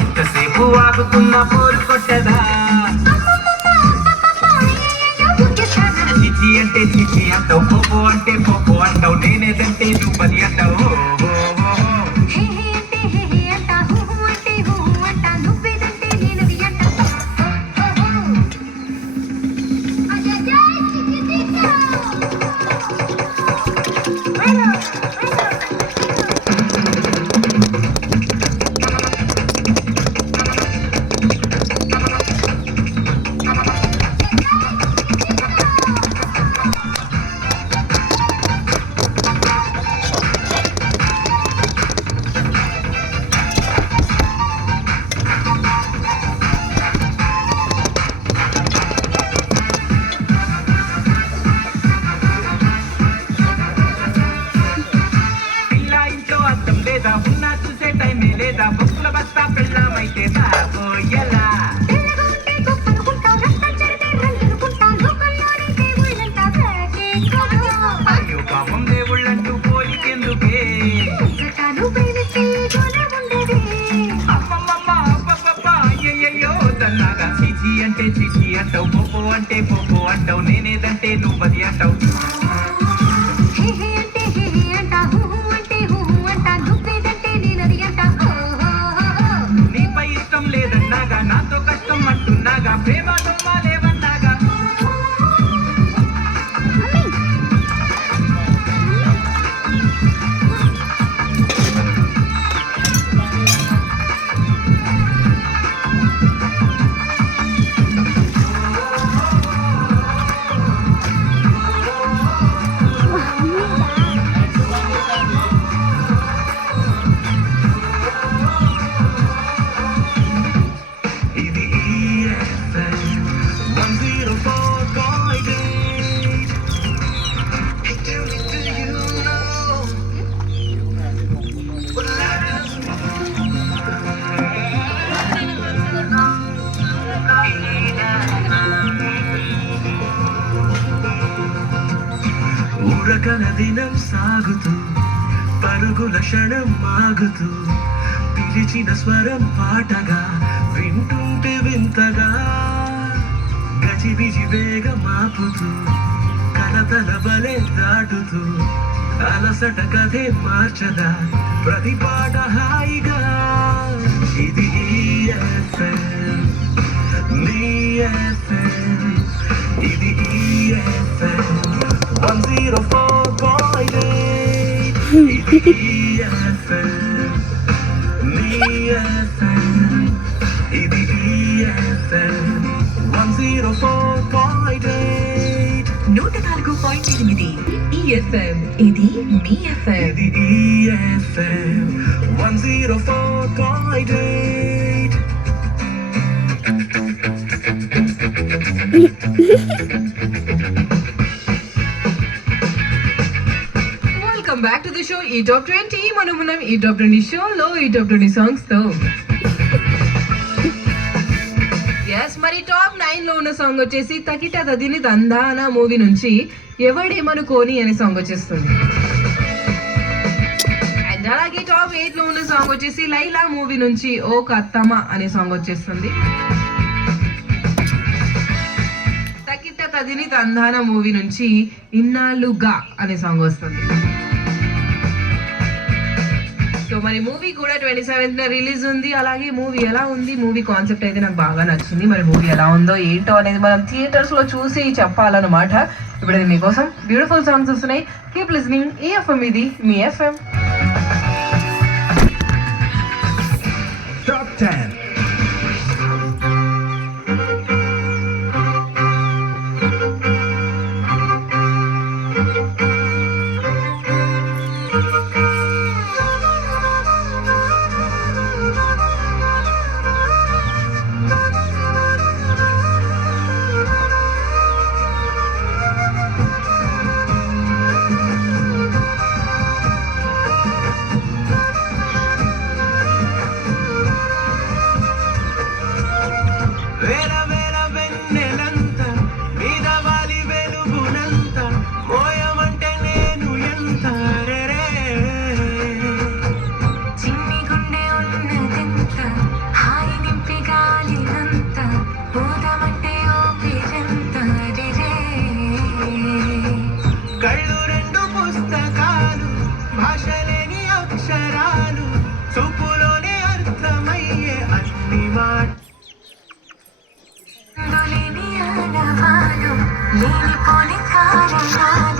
ఎంతసేపు ఆగుతున్న పోరు కొట్టదా చిచి అంటే చిచి అంటావు పోపో అంటే పోపో అంటావు నేనేదంటే నువ్వని అంటావు ఉన్నా చూసే టైమే లేదా బుక్కుల బస్తా పెళ్ళామైతే సాగో ఎలా అయ్యో పాపం దేవుళ్ళంటూ పోలికెందుకే అయ్యయ్యో దన్నాగా చిచి అంటే చిచి అంటావు పోపో అంటే పోపో అంటావు నేనేదంటే నువ్వది అంటావు నాతో కష్టం అంటున్నాగా ప్రేమ లేవన్నాగా ఊరకన దినం సాగుతూ పరుగుల క్షణం మాగుతూ పిలిచిన స్వరం పాటగా వింటుంటే వింతగా గజిబిజి వేగం ఆపుతూ కలతల బలే దాటుతూ అలసట కథే మార్చదా ప్రతి పాట హాయిగా ఇది EFM మీ FM ఇది EFM 104.8 ఇది EFM మీ FM ఇది EFM 104.8 104.8 EFM ఇది మీ FM ఇది EFM 104.8 welcome back to the show ఈ టాప్ 20 మనం ఈ టాప్ 20 షోలో ఈ టాప్ 20 సాంగ్స్ తో ఎస్ మరి టాప్ 9 లో ఉన్న సాంగ్ వచ్చేసి తకిట తదిని దందాన మూవీ నుంచి ఎవడేమనుకోని అనే సాంగ్ వచ్చేస్తుంది. అండ్ అలాగే టాప్ 8 లో ఉన్న సాంగ్ వచ్చేసి లైలా మూవీ నుంచి ఓ కత్తమ్మ అనే సాంగ్ వచ్చేస్తుంది. తకిట తదిని దందాన మూవీ నుంచి ఇన్నాళ్ళుగా అనే సాంగ్ వస్తుంది. సో మరి మూవీ కూడా 27th రిలీజ్ ఉంది. అలాగే మూవీ ఎలా ఉంది, మూవీ కాన్సెప్ట్ అయితే నాకు బాగా నచ్చింది. మరి మూవీ ఎలా ఉందో ఏంటో అనేది మనం థియేటర్స్ లో చూసి చెప్పాలన్నమాట. ఇప్పుడు మీకోసం బ్యూటిఫుల్ సాంగ్స్ వస్తున్నాయి. Keep listening. EFM ఇది మీ FM. Top 10. పుస్తకాలు భాషలేని అక్షరాలు చూపులోనే అర్థమయ్యే అన్ని మాట లేని ఆడవాళ్ళు లేనిపోని కారణాలు